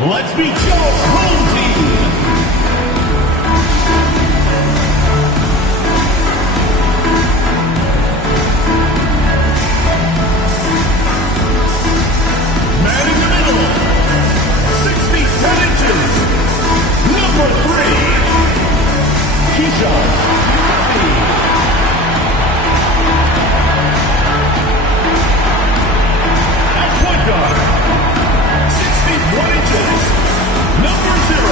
Let's meet your home team. Man in the middle, 6 feet 10 inches, number 3, Keyshawn. At point guard, 6 feet 1 inches, number 0.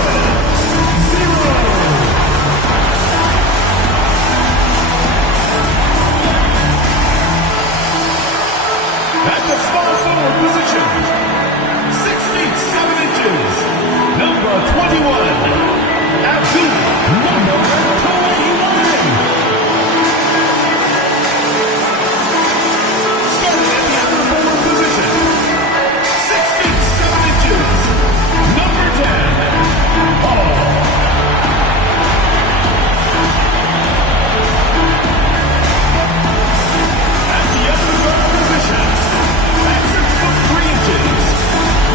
At the small forward position, 6 feet 7 inches, number 21, Abdul, number 21. Starting at the other forward position, 6 feet 7 inches, number 10, Paul. At the other guard position, at 6 foot 3 inches,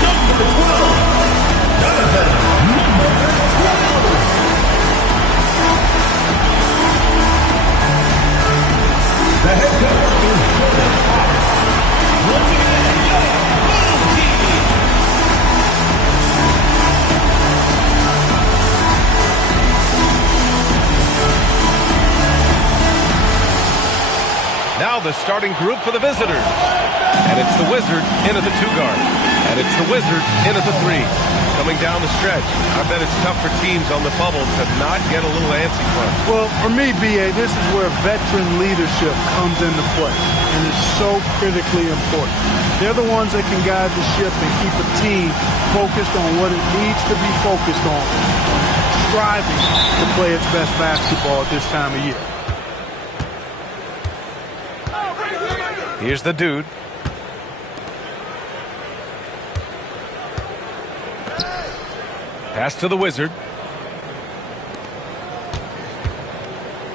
number 12, Jonathan, number 12. The head coach is Jordan Hart. Once again, your home team. Now the starting group for the visitors. And it's the Wizard in at the 2-guard. And it's the Wizard in at the 3. Coming down the stretch. I bet it's tough for teams on the bubble to not get a little antsy from. Well, for me, B.A., this is where veteran leadership comes into play, and it's so critically important. They're the ones that can guide the ship and keep a team focused on what it needs to be focused on, striving to play its best basketball at this time of year. Here's the dude. Pass to the Wizard.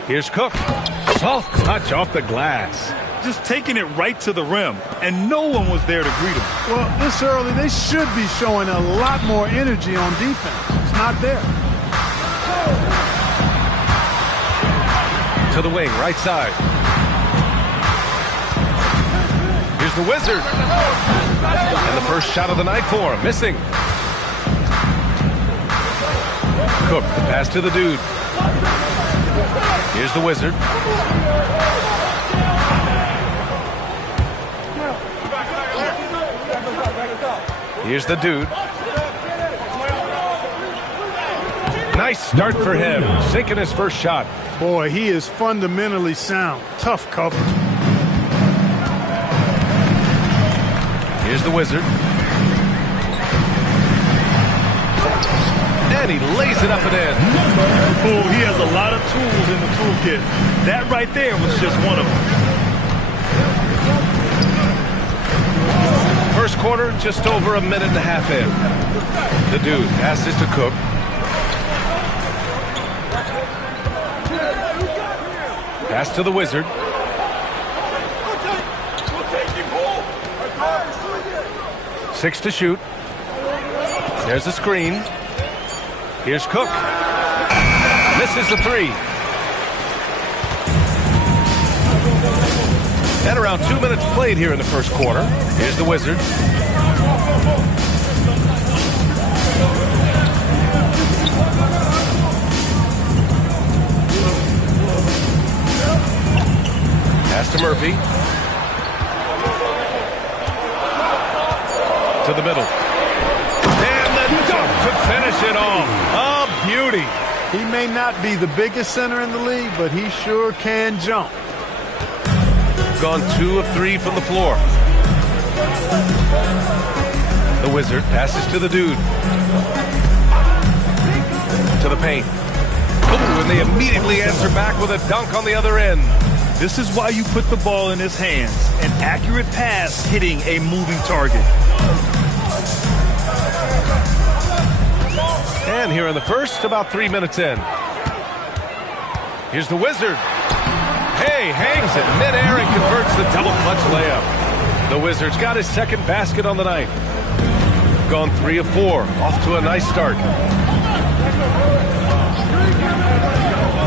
Here's Cook. Soft touch off the glass. Just taking it right to the rim, and no one was there to greet him. Well, this early, they should be showing a lot more energy on defense. It's not there. To the wing, right side. Here's the Wizard. And the first shot of the night for him. Missing. Cook, the pass to the dude. Here's the Wizard. Here's the dude. Nice start for him. Sinking his first shot. Boy, he is fundamentally sound. Tough coverage. Here's the Wizard. And he lays it up and in. Oh, he has a lot of tools in the toolkit. That right there was just one of them. First quarter, just over a minute and a half in. The dude passes to Cook. Pass to the Wizard. Six to shoot. There's the screen. Here's Cook. Misses the 3. And around 2 minutes played here in the first quarter. Here's the Wizard. Pass to Murphy. To the middle. And the dunk to finish it off. A beauty. He may not be the biggest center in the league, but he sure can jump. Gone 2 of 3 from the floor. The Wizard passes to the dude. To the paint. Oh, and they immediately answer back with a dunk on the other end. This is why you put the ball in his hands. An accurate pass hitting a moving target. And here in the first, about 3 minutes in. Here's the Wizard. Hey, hangs it midair and converts the double clutch layup. The Wizard's got his second basket on the night. They've gone 3 of 4. Off to a nice start.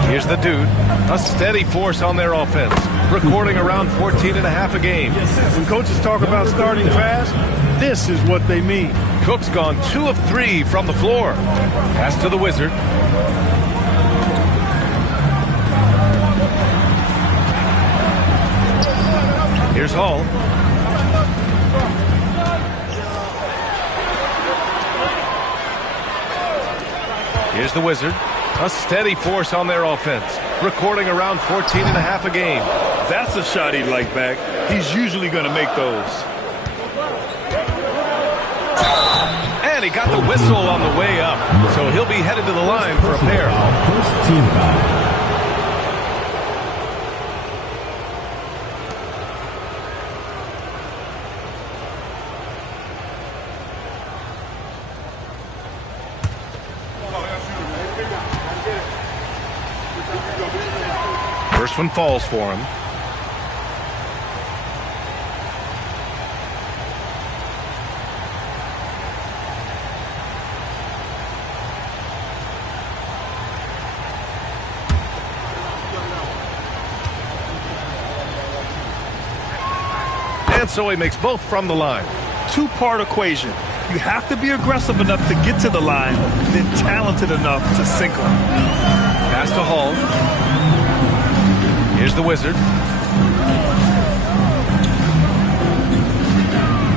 Here's the dude. A steady force on their offense. Recording around 14.5 a game. When coaches talk about starting fast, this is what they mean. Cook's gone 2 of 3 from the floor. Pass to the Wizard. Here's Hall. Here's the Wizard. A steady force on their offense. Recording around 14.5 a game. That's a shot he'd like back. He's usually going to make those. And he got the whistle on the way up. So he'll be headed to the line for a pair. First team foul. First one falls for him. And so he makes both from the line. Two-part equation. You have to be aggressive enough to get to the line, then talented enough to sink them. Pass to Hall. Here's the Wizard.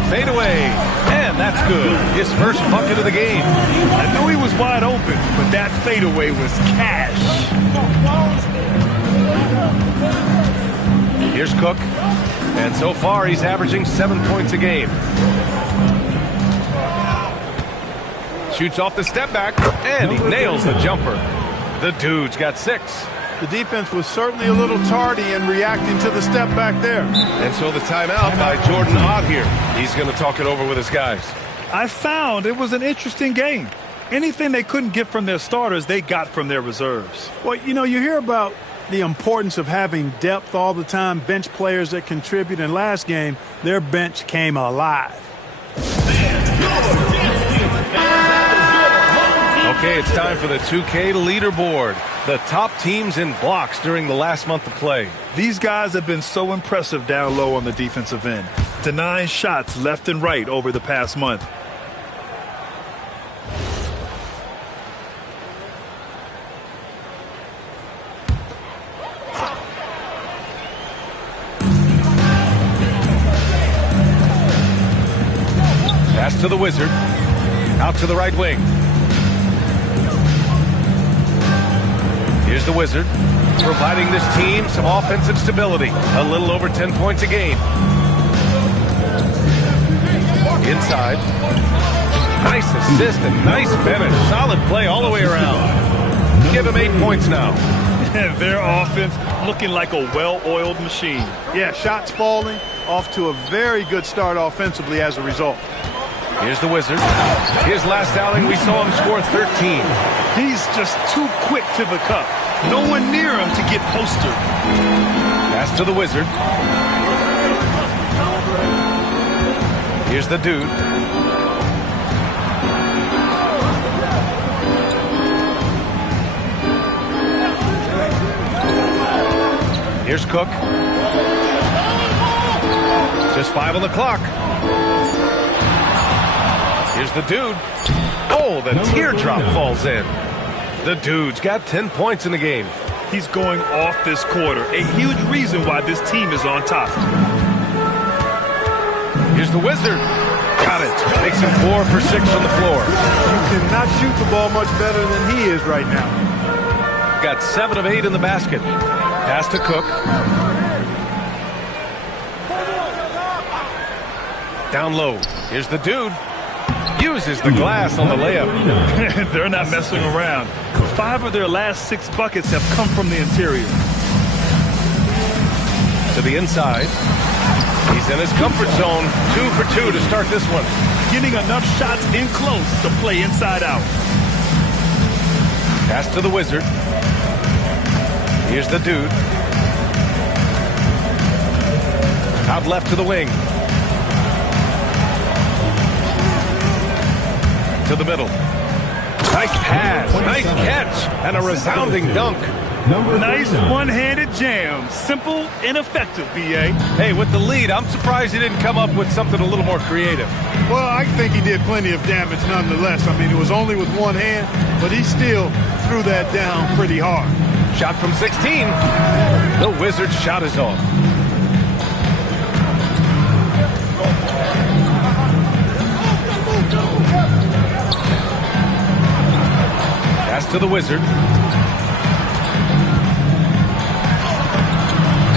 Fade away. And that's good. His first bucket of the game. I knew he was wide open, but that fadeaway was cash. Here's Cook. And so far, he's averaging 7 points a game. Shoots off the step back, and he nails the jumper. The dude's got 6. The defense was certainly a little tardy in reacting to the step back there. And so the timeout by Jordan Ott here. He's going to talk it over with his guys. I found it was an interesting game. Anything they couldn't get from their starters, they got from their reserves. Well, you know, you hear about the importance of having depth all the time, bench players that contribute. In last game, their bench came alive. Okay, it's time for the 2K leaderboard. The top teams in blocks during the last month of play. These guys have been so impressive down low on the defensive end, denying shots left and right over the past month. Pass to the Wizard. Out to the right wing. Here's the Wizard, providing this team some offensive stability. A little over 10 points a game. Inside. Nice assist and nice finish. Solid play all the way around. Give him 8 points now. Their offense looking like a well-oiled machine. Yeah, shots falling, off to a very good start offensively as a result. Here's the Wizard. His last outing, we saw him score 13. He's just too quick to the cup. No one near him to get postered. Pass to the Wizard. Here's the dude. Here's Cook. Just 5 on the clock. Here's the dude. Oh, the teardrop falls in. The dude's got 10 points in the game. He's going off this quarter. A huge reason why this team is on top. Here's the Wizard. Got it. Makes him 4 for 6 on the floor. You cannot shoot the ball much better than he is right now. Got 7 of 8 in the basket. Pass to Cook. Down low. Here's the dude. Uses the glass on the layup. They're not messing around. 5 of their last 6 buckets have come from the interior. To the inside. He's in his comfort zone. 2 for 2 to start this one. Getting enough shots in close to play inside out. Pass to the Wizard. Here's the dude. Out left to the wing. to the middle. Nice pass, nice catch, and a resounding dunk. Nice one-handed jam. Simple and effective, B.A. Hey, with the lead, I'm surprised he didn't come up with something a little more creative. Well, I think he did plenty of damage nonetheless. I mean, it was only with one hand, but he still threw that down pretty hard. Shot from 16. The Wizards' shot is off. Pass to the Wizard.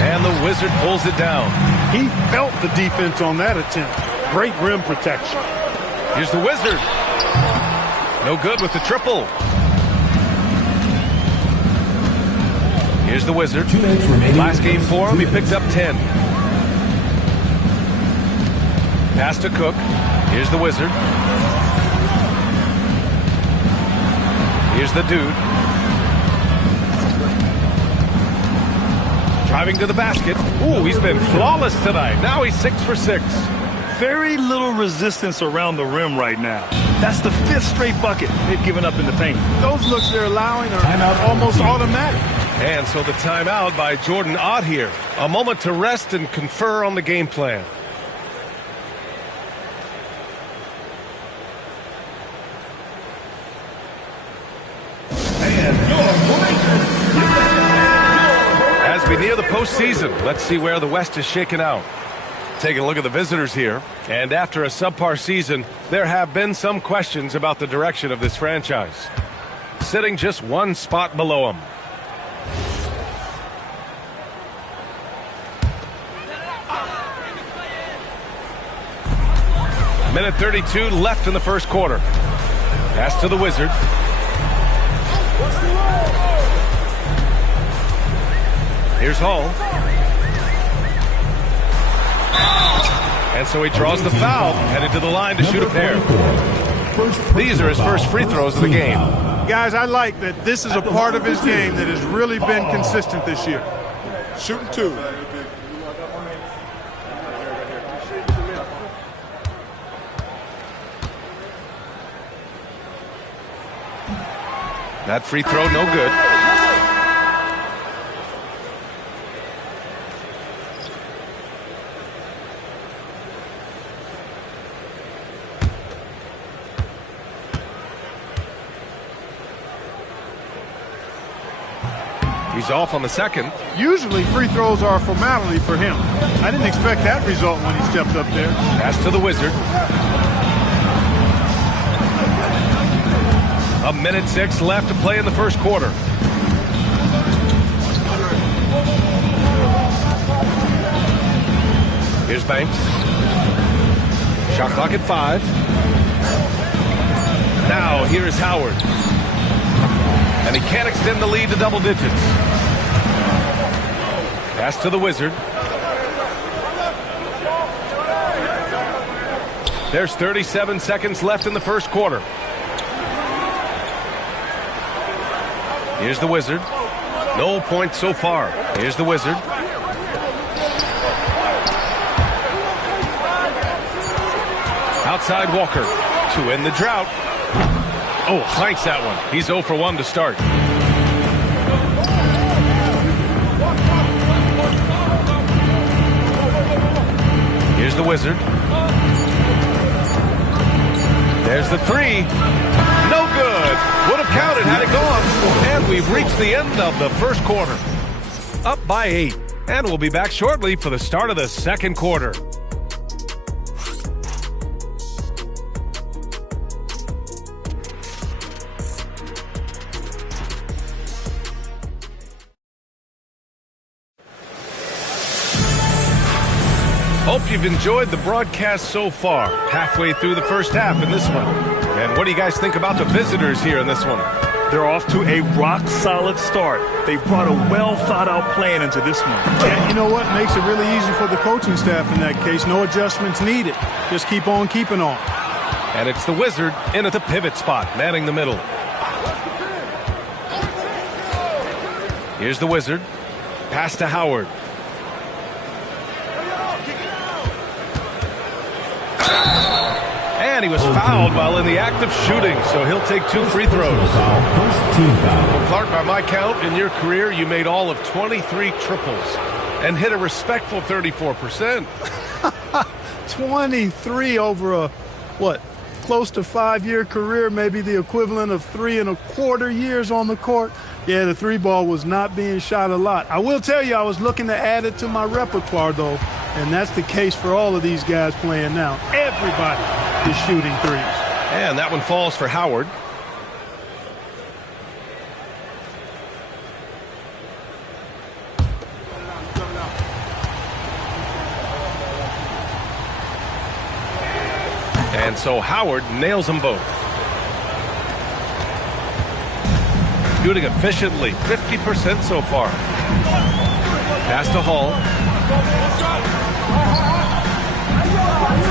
And the Wizard pulls it down. He felt the defense on that attempt. Great rim protection. Here's the Wizard. No good with the triple. Here's the Wizard. Last game for him, he picked up 10. Pass to Cook. Here's the Wizard. Here's the dude. Driving to the basket. Ooh, he's been flawless tonight. Now he's 6 for 6. Very little resistance around the rim right now. That's the 5th straight bucket they've given up in the paint. Those looks they're allowing are almost automatic. And so the timeout by Jordan Ott here. A moment to rest and confer on the game plan. As we near the postseason, let's see where the West is shaken out. Taking a look at the visitors here, and after a subpar season, there have been some questions about the direction of this franchise. Sitting just one spot below them. Minute 32 left in the first quarter. Pass to the Wizard. Here's Hall. And so he draws the foul, headed to the line to shoot a pair. These are his first free throws of the game. Guys, I like that this is a part of his game that has really been consistent this year. Shooting 2. That free throw, no good. He's off on the second. Usually free throws are a formality for him. I didn't expect that result when he stepped up there. Pass to the Wizard. A minute 6 left to play in the first quarter. Here's Banks. Shot clock at 5. Now here is Howard. And he can't extend the lead to double digits. Pass to the Wizard. There's 37 seconds left in the first quarter. Here's the Wizard. No points so far. Here's the Wizard. Outside Walker to end the drought. Oh, clanks that one. He's 0 for 1 to start. Here's the Wizard. There's the 3. No good. Would have counted had it gone. And we've reached the end of the first quarter. Up by 8. And we'll be back shortly for the start of the second quarter. Hope you've enjoyed the broadcast so far. Halfway through the first half in this one. And what do you guys think about the visitors here in this one? They're off to a rock-solid start. They've brought a well-thought-out plan into this one. And you know what? Makes it really easy for the coaching staff in that case. No adjustments needed. Just keep on keeping on. And it's the Wizard in at the pivot spot, manning the middle. Here's the Wizard. Pass to Howard. And he was fouled while in the act of shooting, so he'll take 2 free throws. Well, Clark, by my count, in your career, you made all of 23 triples and hit a respectful 34%. 23 over a, close to 5-year career, maybe the equivalent of 3 1/4 years on the court. Yeah, the 3-ball was not being shot a lot. I will tell you, I was looking to add it to my repertoire, though, and that's the case for all of these guys playing now. Everybody is shooting threes. And that one falls for Howard. And so Howard nails them both. Shooting efficiently, 50% so far. Pass to Hall.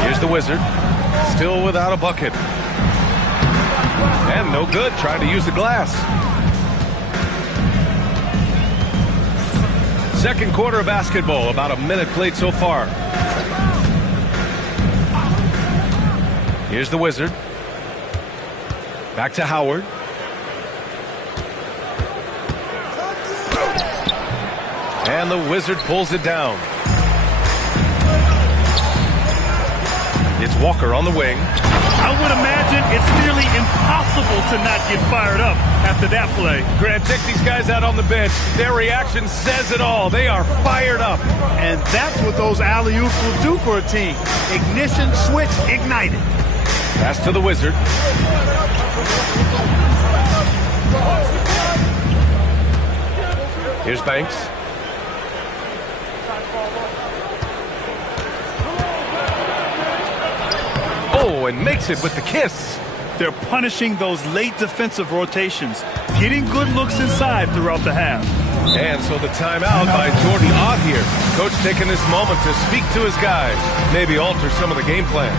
Here's the Wizard. Still without a bucket. And no good, trying to use the glass. Second quarter of basketball, about a minute played so far. Here's the Wizard. Back to Howard. And the Wizard pulls it down. It's Walker on the wing. I would imagine it's nearly impossible to not get fired up after that play. Grant, check these guys out on the bench. Their reaction says it all. They are fired up. And that's what those alley-oops will do for a team. Ignition switch ignited. Pass to the Wizard. Here's Banks. Oh, and makes it with the kiss. They're punishing those late defensive rotations, getting good looks inside throughout the half. And so the timeout by Jordan Ott here. Coach taking this moment to speak to his guys, maybe alter some of the game plan.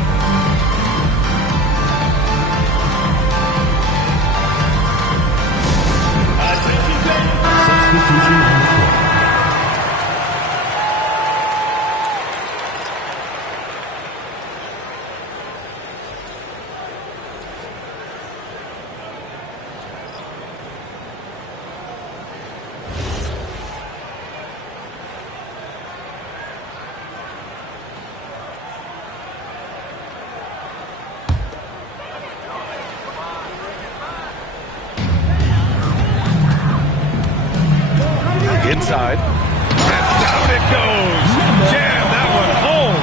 Inside. And down it goes. Jam that one home.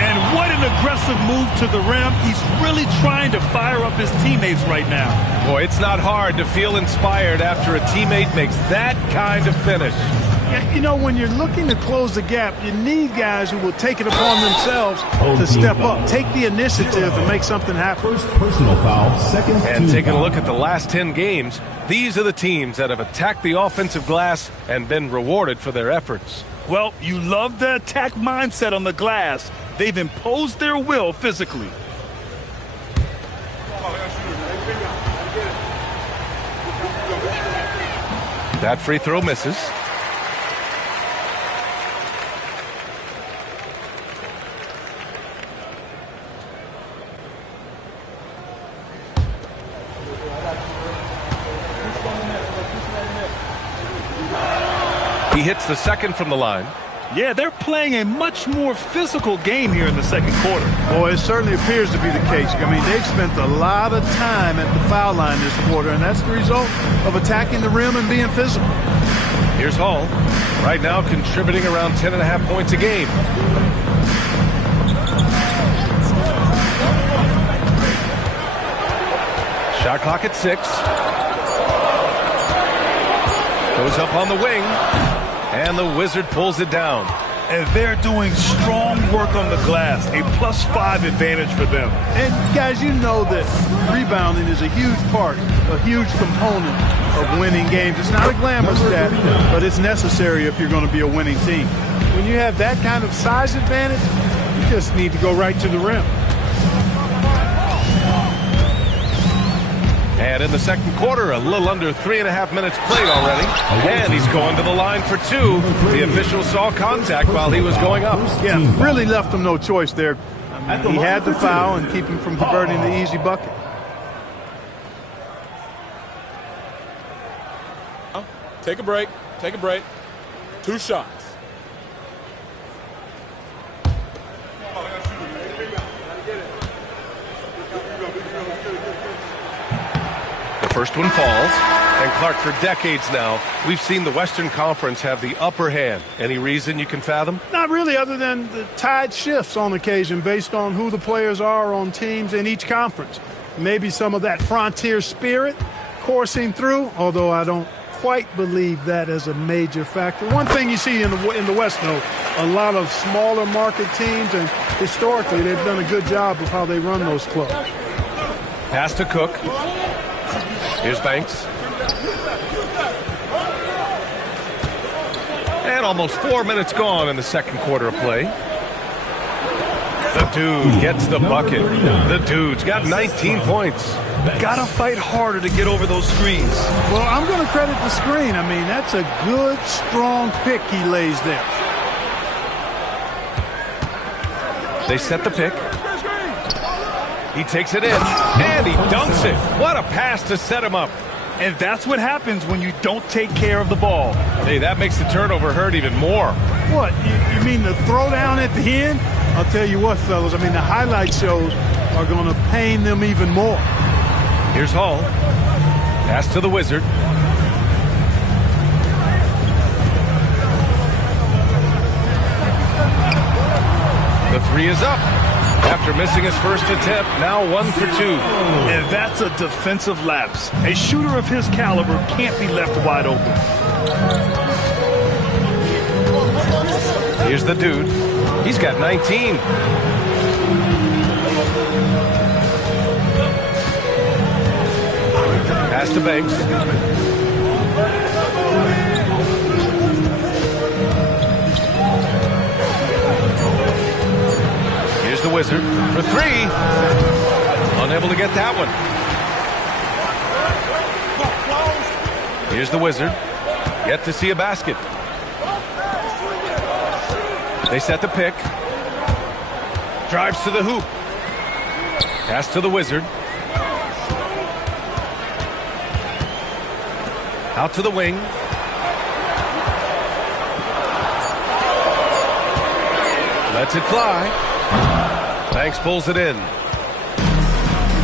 And what an aggressive move to the rim. He's really trying to fire up his teammates right now. Boy, it's not hard to feel inspired after a teammate makes that kind of finish. You know, when you're looking to close the gap, you need guys who will take it upon themselves to step up, take the initiative, and make something happen. First personal foul, second. And taking a look at the last 10 games, these are the teams that have attacked the offensive glass and been rewarded for their efforts. Well, you love the attack mindset on the glass. They've imposed their will physically. That free throw misses. He hits the second from the line. Yeah, they're playing a much more physical game here in the second quarter. Boy, it certainly appears to be the case. I mean, they've spent a lot of time at the foul line this quarter, and that's the result of attacking the rim and being physical. Here's Hall. Right now contributing around 10.5 points a game. Shot clock at 6. Goes up on the wing. And the Wizard pulls it down. And they're doing strong work on the glass, a +5 advantage for them. And guys, you know that rebounding is a huge part, a huge component of winning games. It's not a glamour stat, but it's necessary if you're going to be a winning team. When you have that kind of size advantage, you just need to go right to the rim. And in the second quarter, a little under 3.5 minutes played already. And he's going to the line for 2. The official saw contact while he was going up. Yeah, really left them no choice there. He had the foul and keep him from converting the easy bucket. Take a break. Take a break. 2 shots. The first one falls. And Clark, for decades now, we've seen the Western Conference have the upper hand. Any reason you can fathom? Not really, other than the tide shifts on occasion based on who the players are on teams in each conference. Maybe some of that frontier spirit coursing through, although I don't quite believe that as a major factor. One thing you see in the West, though, a lot of smaller market teams, and historically they've done a good job of how they run those clubs. Pass to Cook. Here's Banks. And almost 4 minutes gone in the second quarter of play. The dude gets the bucket. The dude's got 19 points. Gotta fight harder to get over those screens. Well, I'm going to credit the screen. I mean, that's a good, strong pick he lays there. They set the pick. He takes it in, and he dunks it. What a pass to set him up. And that's what happens when you don't take care of the ball. Hey, that makes the turnover hurt even more. What, you mean the throwdown at the end? I'll tell you what, fellas, I mean, the highlight shows are going to pain them even more. Here's Hall. Pass to the Wizard. The three is up. After missing his first attempt, now 1 for 2. And that's a defensive lapse. A shooter of his caliber can't be left wide open. Here's the dude. He's got 19. Pass to Banks. Here's the Wizard for 3. Unable to get that one. Here's the Wizard. Yet to see a basket. They set the pick. Drives to the hoop. Pass to the Wizard. Out to the wing. Lets it fly. Banks pulls it in.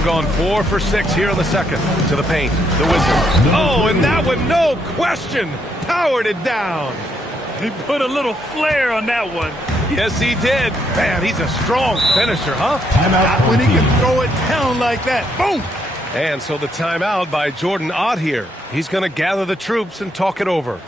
Gone 4 for 6 here in the second. To the paint. The Wizard. Oh, and that one, no question, powered it down. He put a little flair on that one. Yes, he did. Man, he's a strong finisher, huh? Not when he can throw it down like that. Boom! And so the timeout by Jordan Ott here. He's going to gather the troops and talk it over.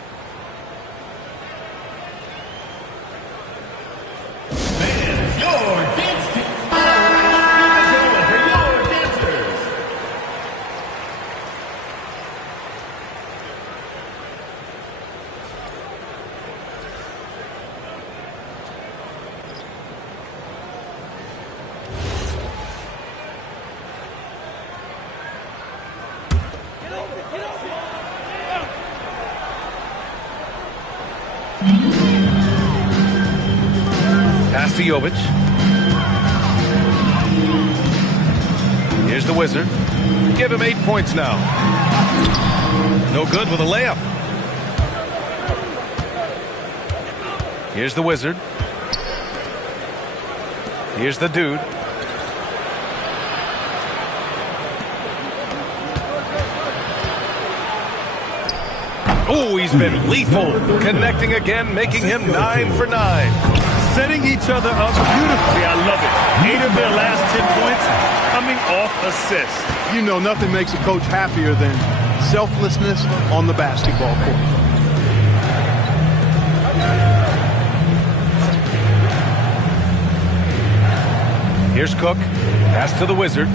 Pass to Jovic. Here's the Wizard. Give him 8 points now. No good with a layup. Here's the Wizard. Here's the dude. Oh, he's been lethal. Connecting again, making him 9 for 9. Setting each other up beautifully. I love it. 8 of their last 10 points coming off assists. You know, nothing makes a coach happier than selflessness on the basketball court. Here's Cook. Pass to the Wizard.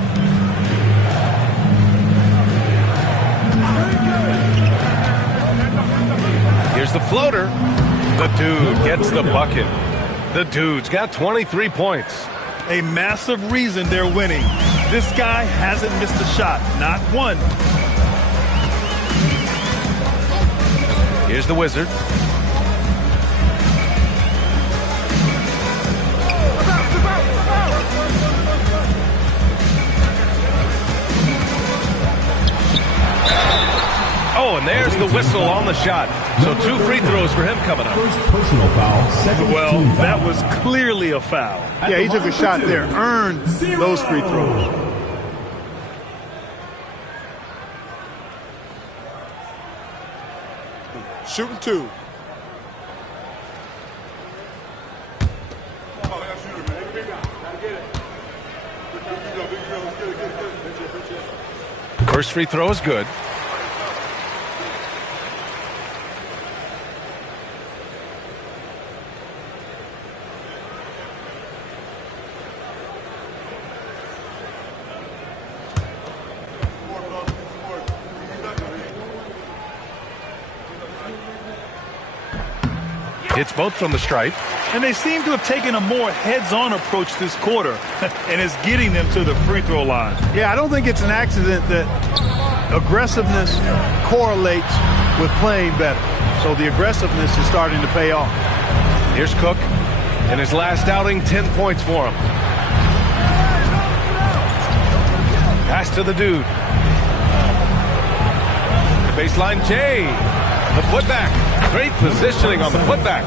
Here's the floater. The dude gets the bucket. The dude's got 23 points. A massive reason they're winning. This guy hasn't missed a shot, not one. Here's the Wizard. Oh, and there's the whistle on the shot. So 2 free throws for him coming up. First personal foul, second Well, team foul. that was clearly a foul. Yeah, he took a shot there, earned those free throws. Shooting 2. First free throw is good. Hits both from the stripe. And they seem to have taken a more heads-on approach this quarter, and it's getting them to the free throw line. Yeah, I don't think it's an accident that aggressiveness correlates with playing better. So the aggressiveness is starting to pay off. Here's Cook. In his last outing, 10 points for him. Pass to the dude. The baseline, Jay. The putback. Great positioning on the putback.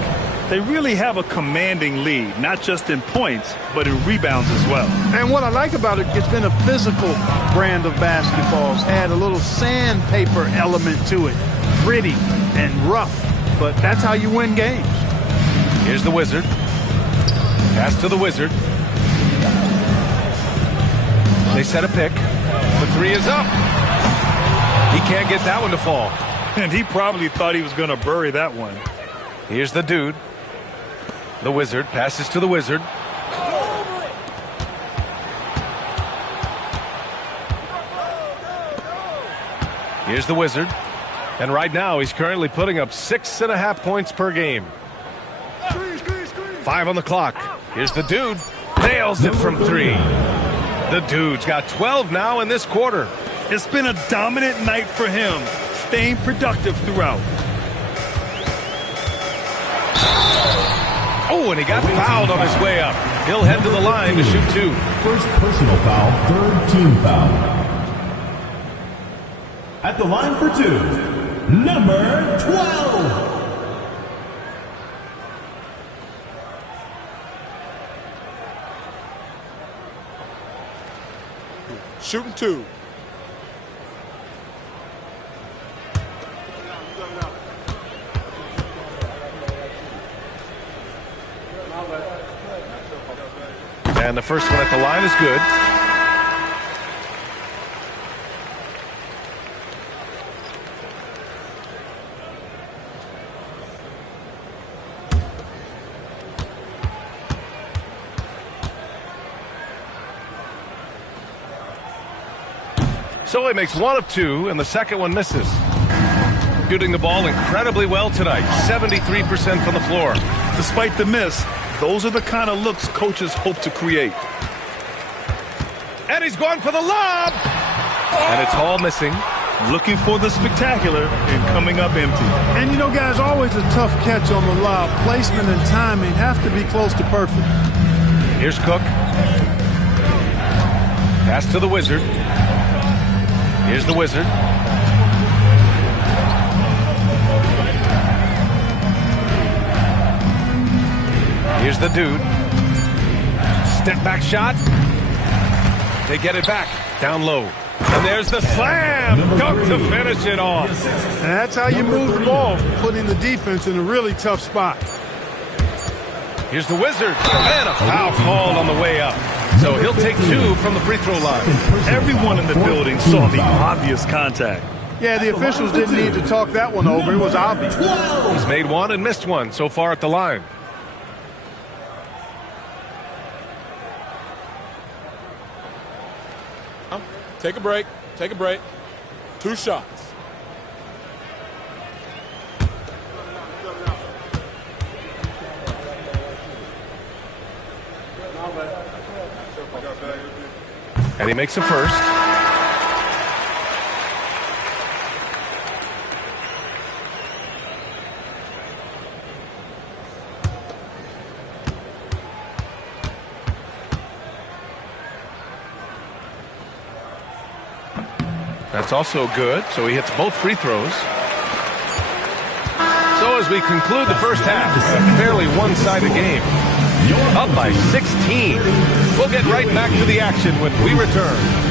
They really have a commanding lead, not just in points, but in rebounds as well. And what I like about it, it's been a physical brand of basketball. It's had a little sandpaper element to it. Gritty and rough, but that's how you win games. Here's the Wizard. Pass to the Wizard. They set a pick. The 3 is up. He can't get that one to fall. And he probably thought he was going to bury that one. Here's the dude. The Wizard passes to the Wizard. Here's the Wizard. And right now he's currently putting up 6.5 points per game. 5 on the clock. Here's the dude. Nails it from 3. The dude's got 12 now in this quarter. It's been a dominant night for him, staying productive throughout. Oh, and he got fouled on his way up. He'll head to the line to shoot 2. First personal foul, third team foul. At the line for 2, number 12. Shooting 2. And the first one at the line is good. So he makes 1 of 2, and the second one misses. Shooting the ball incredibly well tonight, 73% from the floor. Despite the miss, those are the kind of looks coaches hope to create. And he's going for the lob! And it's all missing. Looking for the spectacular and coming up empty. And you know, guys, always a tough catch on the lob. Placement and timing have to be close to perfect. Here's Cook. Pass to the Wizard. Here's the Wizard. Here's the dude. Step back shot. They get it back. Down low. And there's the slam. Cook to finish it off. And that's how you move the ball, putting the defense in a really tough spot. Here's the Wizard. And a foul called on the way up. So he'll take 2 from the free throw line. Everyone in the building saw the obvious contact. Yeah, the officials didn't need to talk that one over. It was obvious. He's made 1 and missed 1 so far at the line. Take a break. Take a break. 2 shots. And he makes a first. That's also good, so he hits both free throws. So as we conclude the first half, a fairly one-sided game. Up by 16. We'll get right back to the action when we return.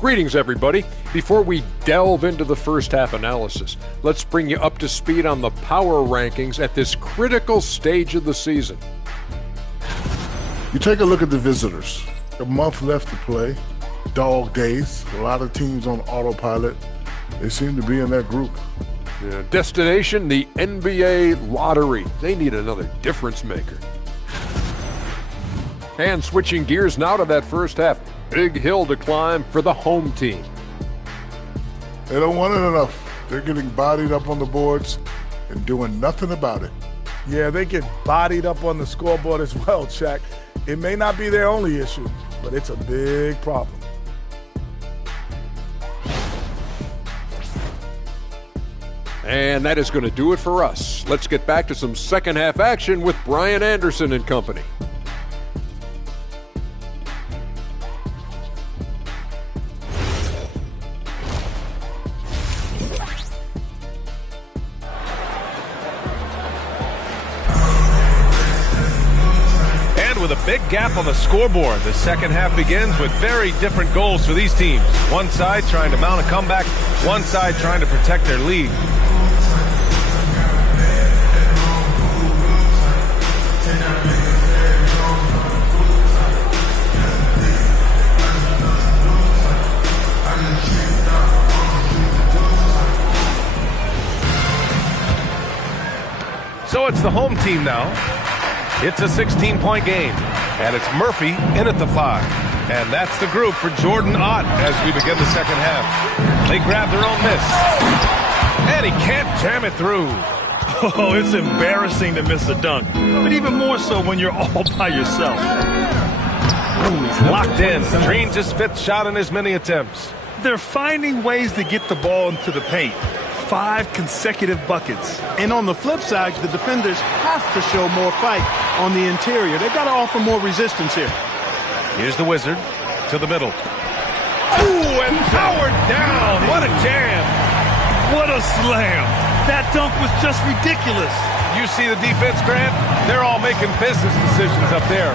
Greetings, everybody. Before we delve into the first half analysis, let's bring you up to speed on the power rankings at this critical stage of the season. You take a look at the visitors. A month left to play. Dog days. A lot of teams on autopilot. They seem to be in that group. Destination, the NBA lottery. They need another difference maker. And switching gears now to that first half. Big hill to climb for the home team. They don't want it enough. They're getting bodied up on the boards and doing nothing about it. Yeah, they get bodied up on the scoreboard as well, Shaq. It may not be their only issue, but it's a big problem. And that is going to do it for us. Let's get back to some second half action with Brian Anderson and company. With a big gap on the scoreboard, the second half begins with very different goals for these teams. One side trying to mount a comeback, one side trying to protect their lead. So it's the home team now. It's a 16-point game, and it's Murphy in at the 5. And that's the group for Jordan Ott as we begin the second half. They grab their own miss, and he can't jam it through. Oh, it's embarrassing to miss a dunk, but even more so when you're all by yourself. Ooh, he's locked in. Dreams his 5th shot in as many attempts. They're finding ways to get the ball into the paint. 5 consecutive buckets. And on the flip side, the defenders have to show more fight on the interior. They've got to offer more resistance here. Here's the Wizard to the middle. Ooh, and powered down. What a jam. What a slam. That dunk was just ridiculous. You see the defense, Grant? They're all making business decisions up there.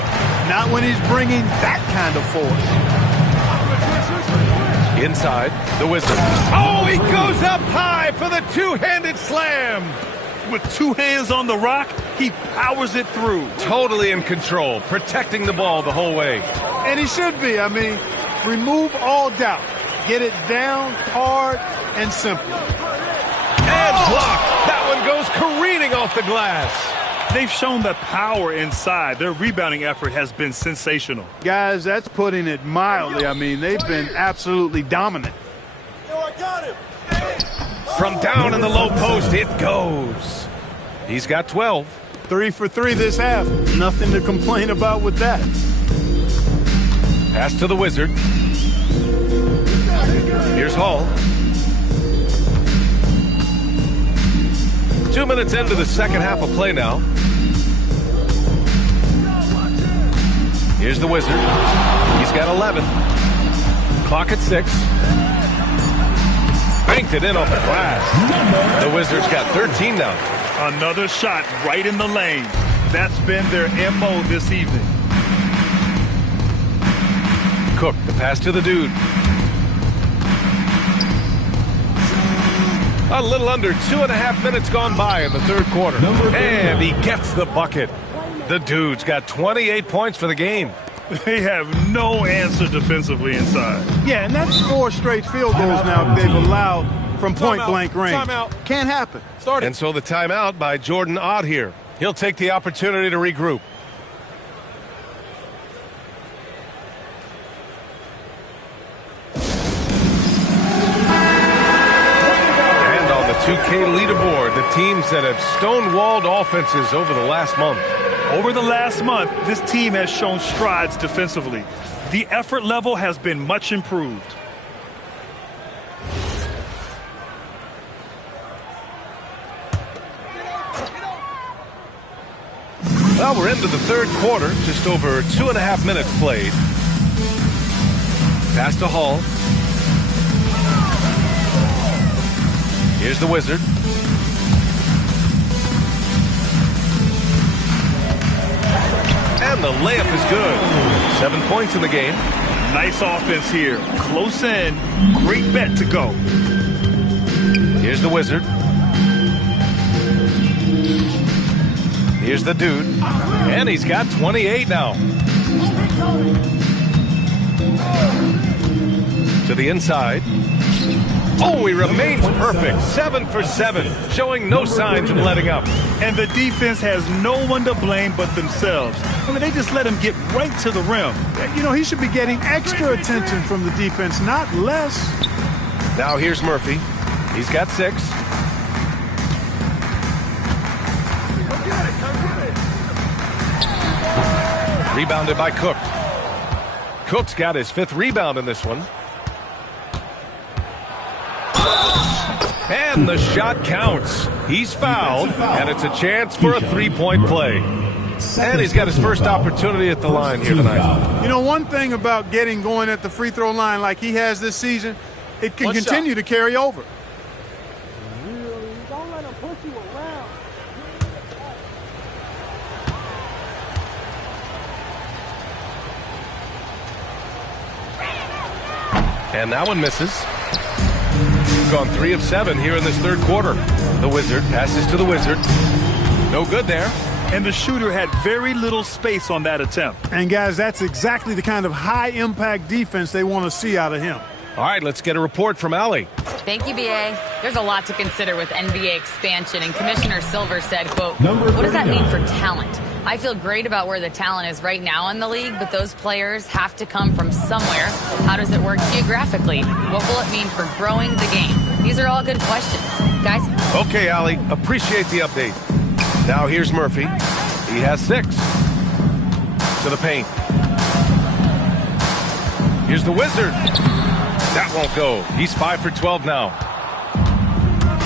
Not when he's bringing that kind of force. Inside, the Wizard. Oh, he goes up high for the two-handed slam. With 2 hands on the rock, he powers it through. Totally in control, protecting the ball the whole way. And he should be. I mean, remove all doubt. Get it down, hard, and simple. And blocked. That one goes careening off the glass. They've shown the power inside. Their rebounding effort has been sensational. Guys, that's putting it mildly. I mean, they've been absolutely dominant. From down in the low post, it goes. He's got 12. 3 for 3 this half. Nothing to complain about with that. Pass to the Wizard. Here's Hall. 2 minutes into the second half of play now. Here's the Wizard. He's got 11. Clock at 6. Banked it in off the glass. The Wizards got 13 now. Another shot right in the lane. That's been their MO this evening. Cook, the pass to the dude. A little under 2.5 minutes gone by in the third quarter. And he gets the bucket. The dude's got 28 points for the game. They have no answer defensively inside. Yeah, and that's 4 straight field goals now they've allowed from point-blank range. Timeout. Can't happen. Start it. And so the timeout by Jordan Ott here. He'll take the opportunity to regroup. And on the 2K teams that have stonewalled offenses over the last month. Over the last month, this team has shown strides defensively. The effort level has been much improved. Well, we're into the third quarter, just over 2.5 minutes played. Pass to Hall. Here's the Wizard. And the layup is good. 7 points in the game. Nice offense here. Close in. Great bet to go. Here's the Wizard. Here's the Dude. And he's got 28 now. To the inside. Oh, he remains perfect. 7 for 7. Showing no signs of letting up. And the defense has no one to blame but themselves. I mean, they just let him get right to the rim. You know, he should be getting extra attention from the defense, not less. Now here's Murphy. He's got 6. Rebounded by Cook. Cook's got his 5th rebound in this one. And the shot counts. He's fouled, and it's a chance for a 3-point play. And he's got his first opportunity at the line here tonight. You know, one thing about getting going at the free throw line like he has this season, it can continue to carry over. Don't let him push you around. And that one misses. He's gone 3 of 7 here in this third quarter. The Wizard passes to the Wizard. No good there. And the shooter had very little space on that attempt. And, guys, that's exactly the kind of high-impact defense they want to see out of him. All right, let's get a report from Allie. Thank you, B.A. There's a lot to consider with NBA expansion, and Commissioner Silver said, quote, what does that mean for talent? I feel great about where the talent is right now in the league, but those players have to come from somewhere. How does it work geographically? What will it mean for growing the game? These are all good questions. Guys? Okay, Allie, appreciate the update. Now here's Murphy. He has 6. To the paint. Here's the Wizard. That won't go. He's 5 for 12 now.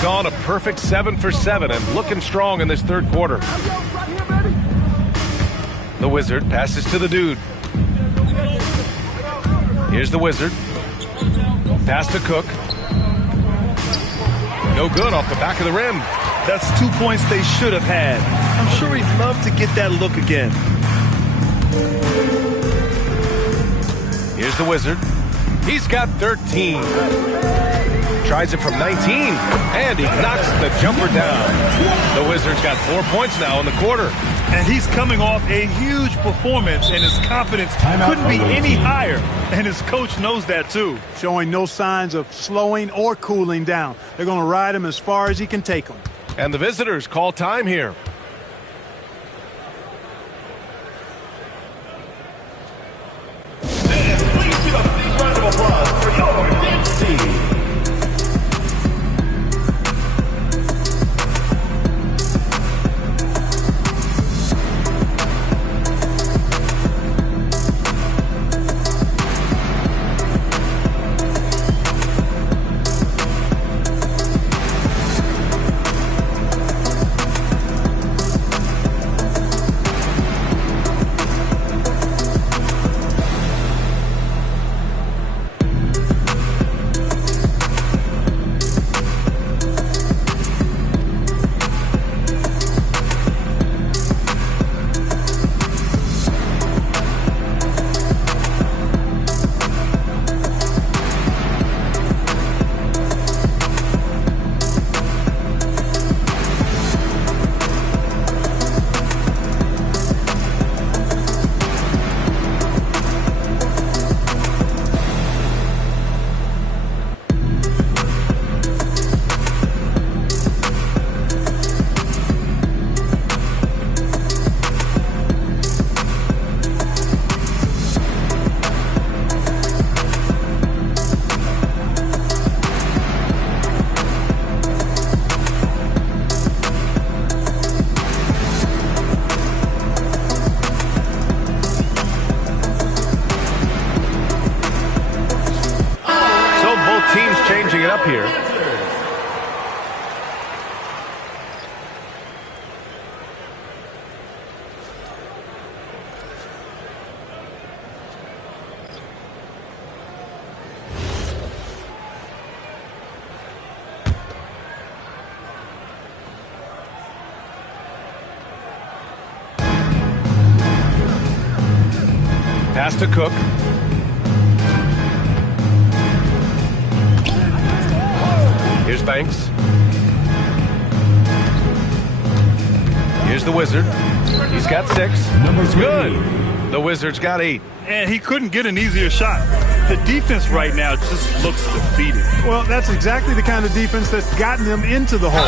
Gone a perfect 7 for 7 and looking strong in this third quarter. The Wizard passes to the Dude. Here's the Wizard. Pass to Cook. No good off the back of the rim. That's 2 points they should have had. I'm sure he'd love to get that look again. Here's the Wizard. He's got 13. Tries it from 19, and he knocks the jumper down. The Wizard's got 4 points now in the quarter. And he's coming off a huge performance, and his confidence couldn't be any higher. And his coach knows that, too. Showing no signs of slowing or cooling down. They're going to ride him as far as he can take them. And the visitors call time here. And please give a big round of applause for your Dynasty. Pass to Cook. Here's Banks. Here's the Wizard. He's got 6. It's good. The Wizard's got 8. And he couldn't get an easier shot. The defense right now just looks defeated. Well, that's exactly the kind of defense that's gotten them into the hole.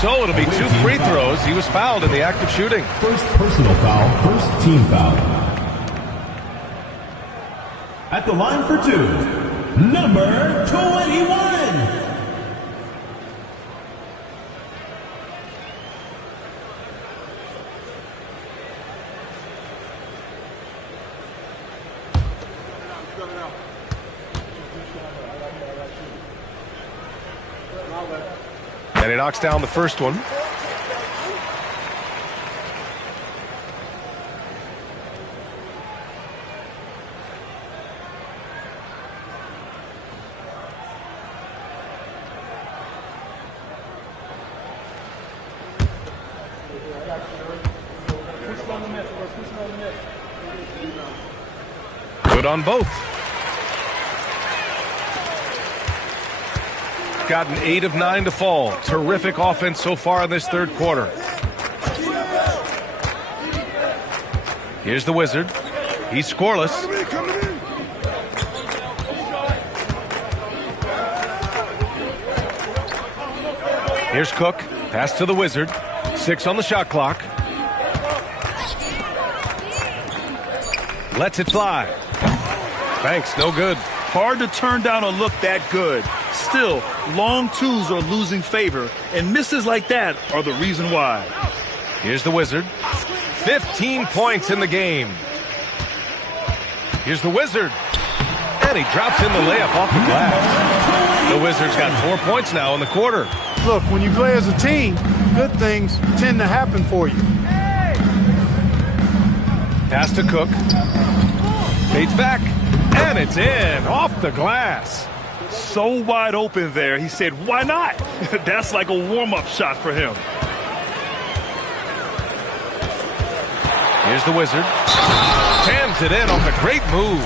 So it'll be 2 free throws. He was fouled in the act of shooting. First personal foul, first team foul. At the line for 2, number 21. And he knocks down the first one. Good on both. Gotten 8 of 9 to fall. Terrific offense so far in this third quarter. Here's the Wizard. He's scoreless. Here's Cook. Pass to the Wizard. 6 on the shot clock. Lets it fly. Banks, no good. Hard to turn down a look that good. Still, long twos are losing favor, and misses like that are the reason why. Here's the Wizard. 15 points in the game. Here's the Wizard. And he drops in the layup off the glass. The Wizards got 4 points now in the quarter. Look, when you play as a team, good things tend to happen for you. Pass to Cook. Fades back. And it's in. Off the glass. So wide open there, he said, why not? That's like a warm-up shot for him. Here's the Wizard. Jams it in off a great move.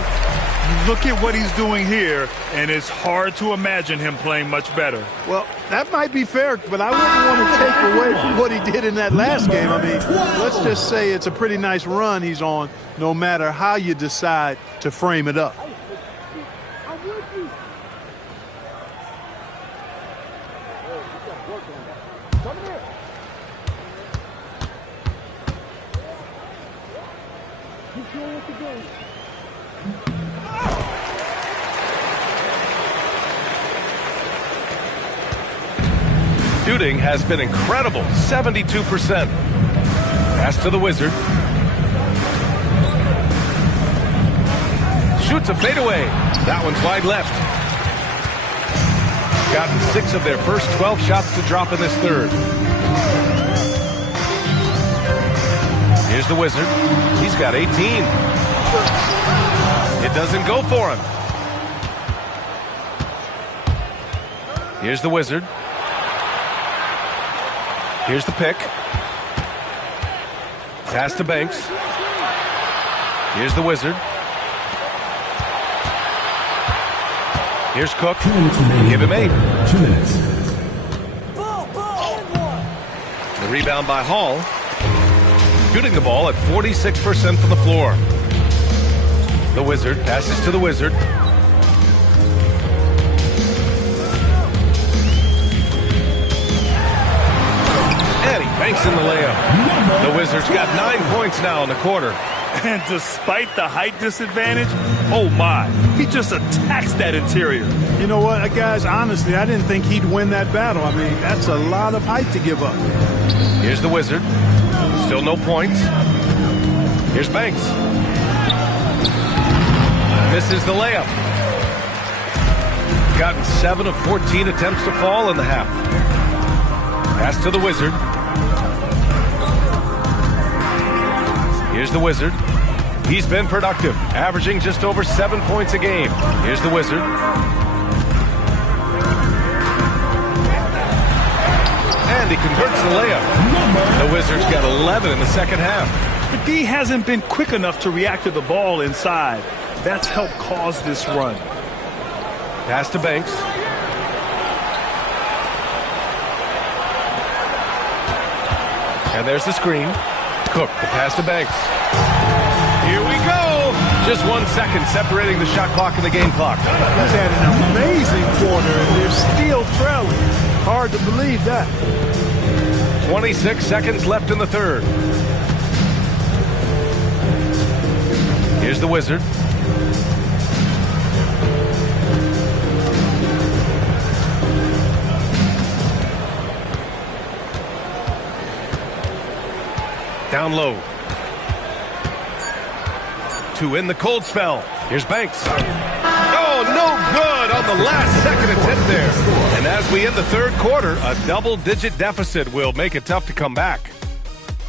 Look at what he's doing here, and it's hard to imagine him playing much better. Well, that might be fair, but I wouldn't want to take away from what he did in that last game. I mean, let's just say it's a pretty nice run he's on, no matter how you decide to frame it up. Shooting has been incredible, 72%. Pass to the Wizard. Shoots a fadeaway. That one's wide left. Gotten 6 of their first 12 shots to drop in this third. Here's the Wizard. He's got 18. It doesn't go for him. Here's the Wizard. Here's the pick. Pass to Banks. Here's the Wizard. Here's Cook. Give him 8. 2 minutes. The rebound by Hall. Shooting the ball at 46% from the floor. The Wizard passes to the Wizard. And he banks in the layup. The Wizards got 9 points now in the quarter. And despite the height disadvantage, oh my, he just attacks that interior. You know what, guys, honestly, I didn't think he'd win that battle. I mean, that's a lot of height to give up. Here's the Wizard. Still no points. Here's Banks. Misses the layup. Gotten 7 of 14 attempts to fall in the half. Pass to the Wizard. Here's the Wizard. He's been productive, averaging just over 7 points a game. Here's the Wizard. And he converts the layup. The Wizards got 11 in the second half. The D hasn't been quick enough to react to the ball inside. That's helped cause this run. Pass to Banks. And there's the screen. Cook, the pass to Banks. Here we go. Just 1 second separating the shot clock and the game clock. He's had an amazing quarter, and they're still trailing. Hard to believe that. 26 seconds left in the third. Here's the Wizard. Down low. To in the cold spell. Here's Banks. Oh, no good on the last second attempt there. And as we end the third quarter, a double-digit deficit will make it tough to come back.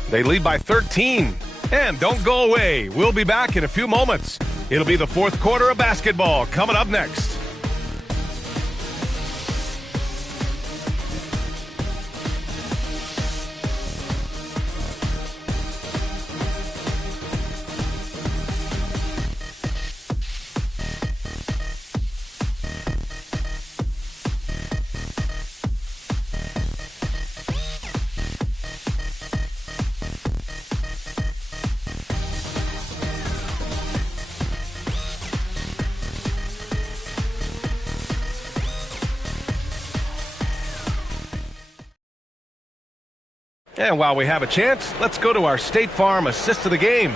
They lead by 13. And don't go away. We'll be back in a few moments. It'll be the fourth quarter of basketball coming up next. And while we have a chance, let's go to our State Farm assist of the game.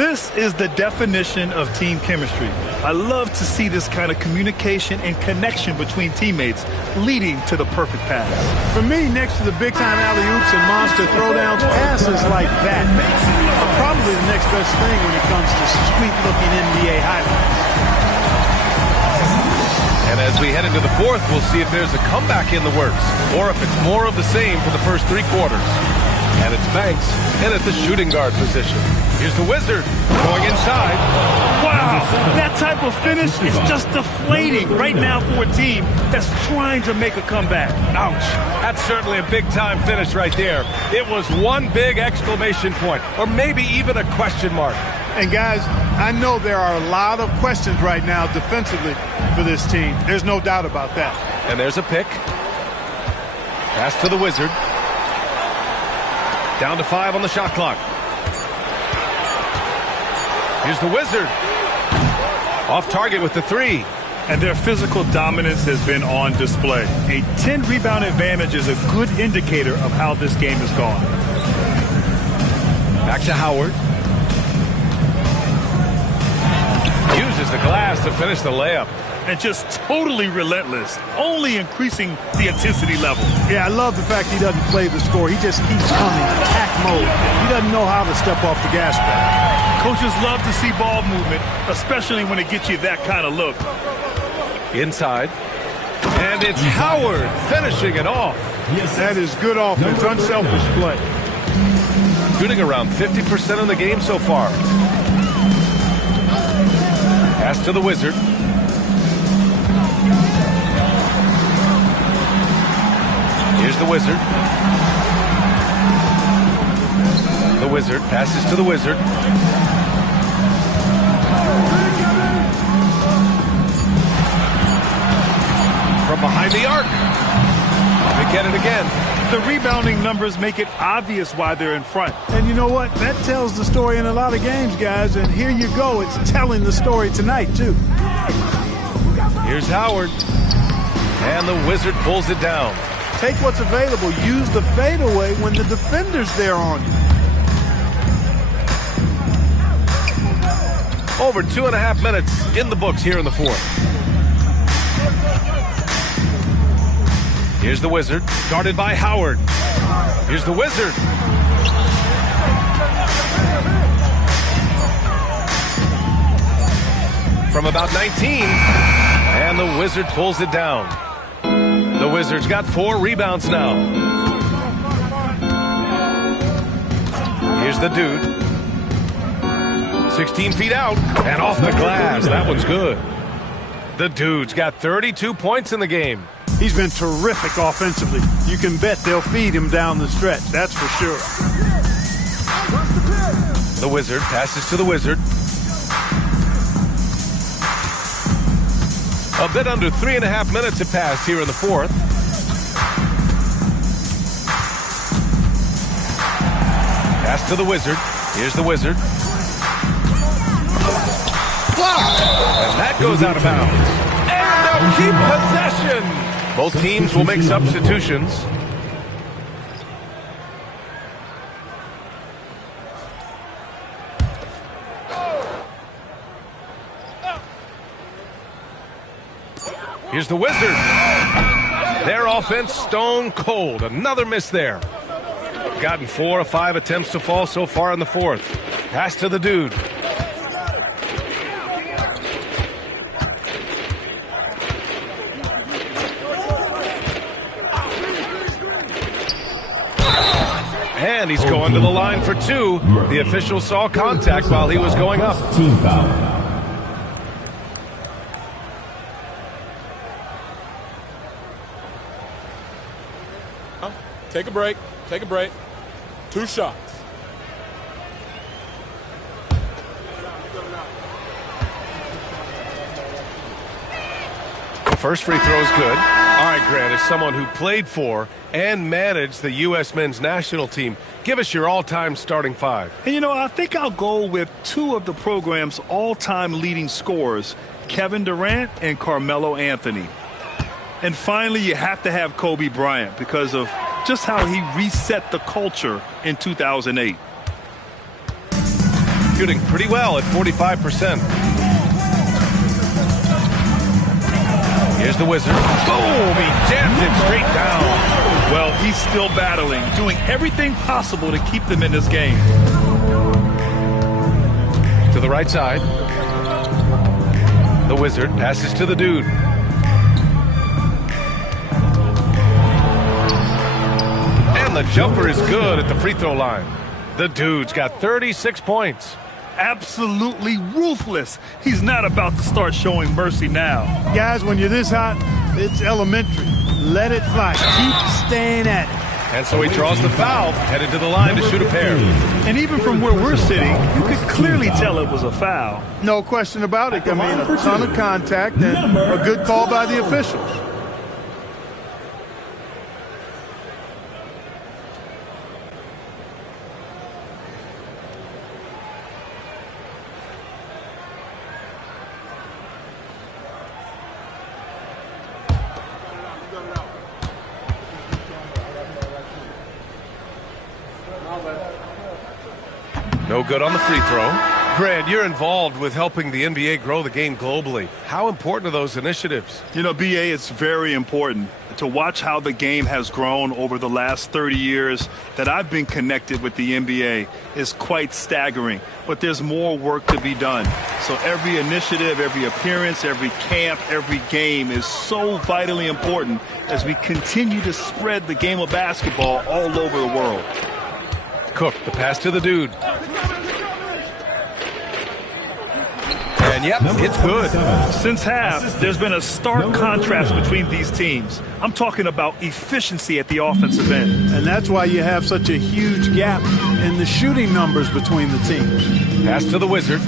This is the definition of team chemistry. I love to see this kind of communication and connection between teammates leading to the perfect pass. For me, next to the big-time alley-oops and monster throwdowns, passes like that are probably the next best thing when it comes to sweet-looking NBA highlights. And as we head into the fourth, we'll see if there's a comeback in the works or if it's more of the same for the first three quarters. And it's Banks in at the shooting guard position. Here's the Wizard going inside. Wow, that type of finish is just deflating right now for a team that's trying to make a comeback. Ouch. That's certainly a big-time finish right there. It was one big exclamation point, or maybe even a question mark. And guys, I know there are a lot of questions right now defensively for this team. There's no doubt about that. And there's a pick. Pass to the Wizard. Down to 5 on the shot clock. Here's the Wizard. Off target with the 3. And their physical dominance has been on display. A 10-rebound advantage is a good indicator of how this game has gone. Back to Howard. Uses the glass to finish the layup. And just totally relentless, only increasing the intensity level. Yeah, I love the fact he doesn't play the score. He just keeps coming, attack mode. He doesn't know how to step off the gas pedal. Coaches love to see ball movement, especially when it gets you that kind of look. Inside. And it's Howard finishing it off. Yes, that is good offense, unselfish play. Shooting around 50% in the game so far. Pass to the Wizard. Here's the Wizard. The Wizard passes to the Wizard. From behind the arc. They get it again. The rebounding numbers make it obvious why they're in front. And you know what? That tells the story in a lot of games, guys. And here you go. It's telling the story tonight, too. Here's Howard. And the Wizard pulls it down. Take what's available. Use the fadeaway when the defender's there on you. Over 2.5 minutes in the books here in the fourth. Here's the Wizard, guarded by Howard. Here's the Wizard. From about 19, and the Wizard pulls it down. The Wizards got 4 rebounds now. Here's the dude. 16 feet out, and off the glass. That one's good. The dude's got 32 points in the game. He's been terrific offensively. You can bet they'll feed him down the stretch, that's for sure. The Wizard passes to the Wizard. A bit under 3.5 minutes have passed here in the fourth. Pass to the Wizard. Here's the Wizard. Blocked! And that goes out of bounds. And they'll keep possession! Both teams will make substitutions. Here's the Wizard. Their offense stone cold. Another miss there. Gotten 4 of 5 attempts to fall so far in the fourth. Pass to the dude. And he's going to the line for 2. The official saw contact while he was going up. Team foul. Take a break. Take a break. 2 shots. First free throw is good. All right, Grant, as someone who played for and managed the U.S. men's national team, give us your all-time starting 5. And, you know, I think I'll go with 2 of the program's all-time leading scorers, Kevin Durant and Carmelo Anthony. And finally, you have to have Kobe Bryant because of just how he reset the culture in 2008. Shooting pretty well at 45%. Here's the Wizard. Boom! He jams it straight down. Well, he's still battling, doing everything possible to keep them in this game. To the right side. The Wizard passes to the dude. And the jumper is good at the free throw line. The dude's got 36 points. Absolutely ruthless. He's not about to start showing mercy now. Guys, when you're this hot, it's elementary. Let it fly. Keep staying at it. And so he draws the foul, headed to the line to shoot a pair. And even from where we're sitting, you could clearly tell it was a foul. No question about it. I mean, a ton of contact and a good call by the officials. No good on the free throw. Grant, you're involved with helping the NBA grow the game globally. How important are those initiatives? You know, BA, it's very important to watch how the game has grown over the last 30 years that I've been connected with the NBA is quite staggering. But there's more work to be done. So every initiative, every appearance, every camp, every game is so vitally important as we continue to spread the game of basketball all over the world. Cook, the pass to the dude. And yep, it's good. Since half, there's been a stark contrast between these teams. I'm talking about efficiency at the offensive end. And that's why you have such a huge gap in the shooting numbers between the teams. Pass to the Wizard.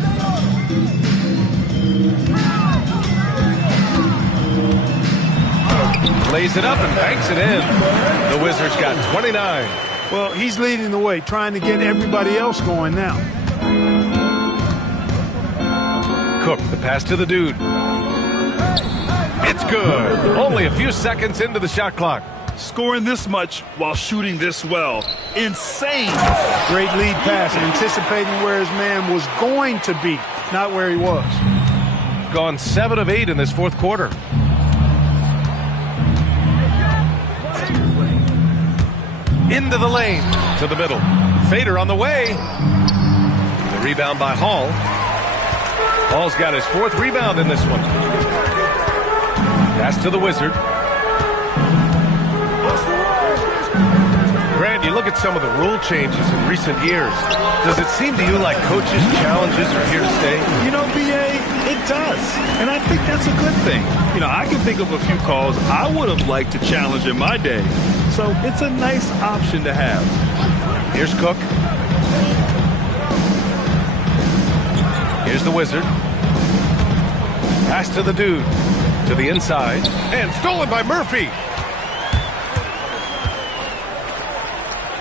Lays it up and banks it in. The Wizards got 29. Well, he's leading the way, trying to get everybody else going now. Cook, the pass to the dude. It's good. Only a few seconds into the shot clock. Scoring this much while shooting this well. Insane. Great lead pass, anticipating where his man was going to be, not where he was. Gone 7 of 8 in this fourth quarter. Into the lane, to the middle. Fader on the way. The rebound by Hall. Hall's got his 4th rebound in this one. Pass to the Wizard. Grant, you look at some of the rule changes in recent years. Does it seem to you like coaches' challenges are here to stay? You know, BA, it does. And I think that's a good thing. You know, I can think of a few calls I would have liked to challenge in my day. So it's a nice option to have. Here's Cook. Here's the Wizard. Pass to the dude. To the inside. And stolen by Murphy.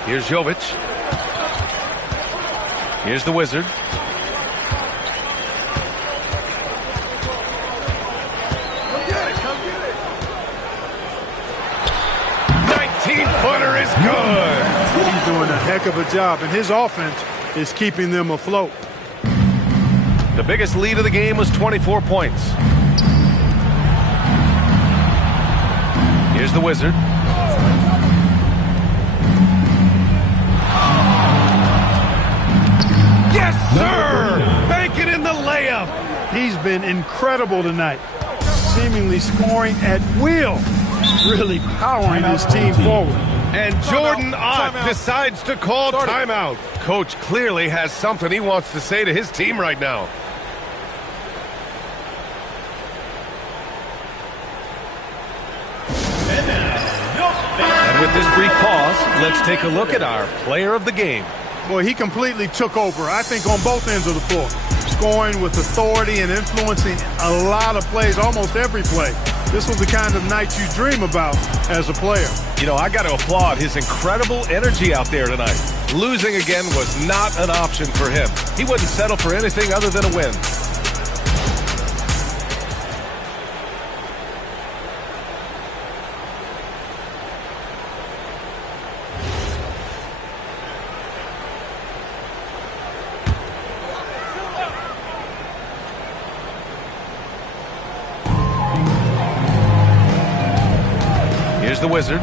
Here's Jovic. Here's the Wizard. Footer is good. He's doing a heck of a job, and his offense is keeping them afloat. The biggest lead of the game was 24 points. Here's the Wizard. Yes, sir! Banking in the layup. He's been incredible tonight, seemingly scoring at will. Really powering his team forward. And Jordan Ott decides to call timeout. Coach clearly has something he wants to say to his team right now. And with this brief pause, let's take a look at our player of the game. Boy, he completely took over, I think, on both ends of the floor. Scoring with authority and influencing a lot of plays, almost every play. This was the kind of night you dream about as a player. You know, I got to applaud his incredible energy out there tonight. Losing again was not an option for him. He wouldn't settle for anything other than a win. Here's the Wizard.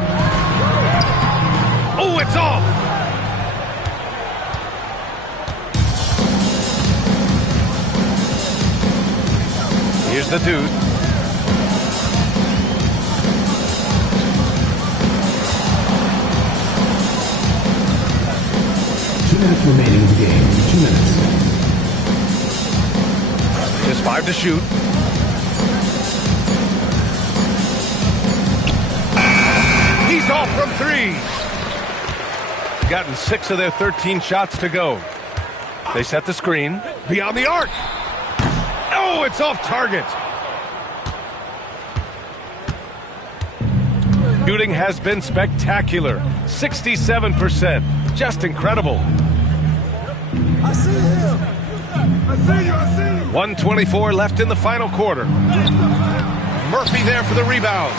Oh, it's off! Here's the dude. Two minutes remaining in the game. 2 minutes. Just 5 to shoot. He's off from 3. Gotten 6 of their 13 shots to go. They set the screen. Beyond the arc. Oh, it's off target. Shooting has been spectacular. 67%. Just incredible. I see him. I see you. 1:24 left in the final quarter. Murphy there for the rebound.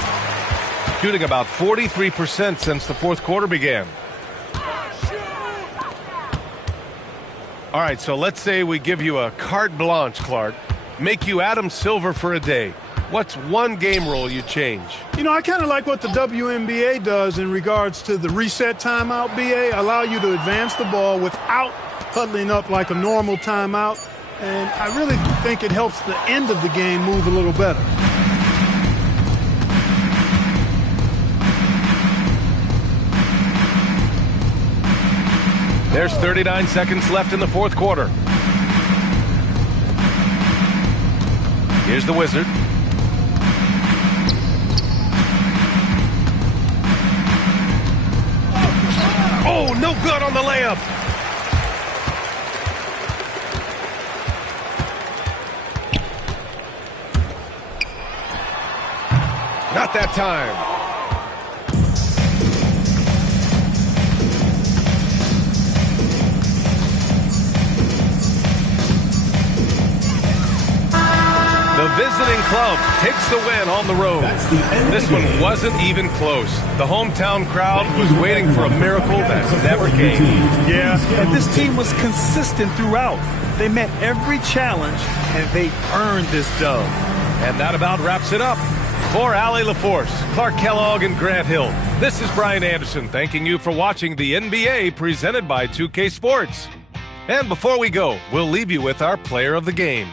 Shooting about 43% since the fourth quarter began. All right, so let's say we give you a carte blanche, Clark. Make you Adam Silver for a day. What's one game rule you change? You know, I kind of like what the WNBA does in regards to the reset timeout, BA. Allow you to advance the ball without huddling up like a normal timeout. And I really think it helps the end of the game move a little better. There's 39 seconds left in the fourth quarter. Here's the Wizard. Oh, no good on the layup. Not that time. The visiting club takes the win on the road. This one wasn't even close. The hometown crowd was waiting for a miracle that never came. Yeah, and this team was consistent throughout. They met every challenge, and they earned this dub. And that about wraps it up. For Allie LaForce, Clark Kellogg, and Grant Hill, this is Brian Anderson thanking you for watching the NBA presented by 2K Sports. And before we go, we'll leave you with our player of the game.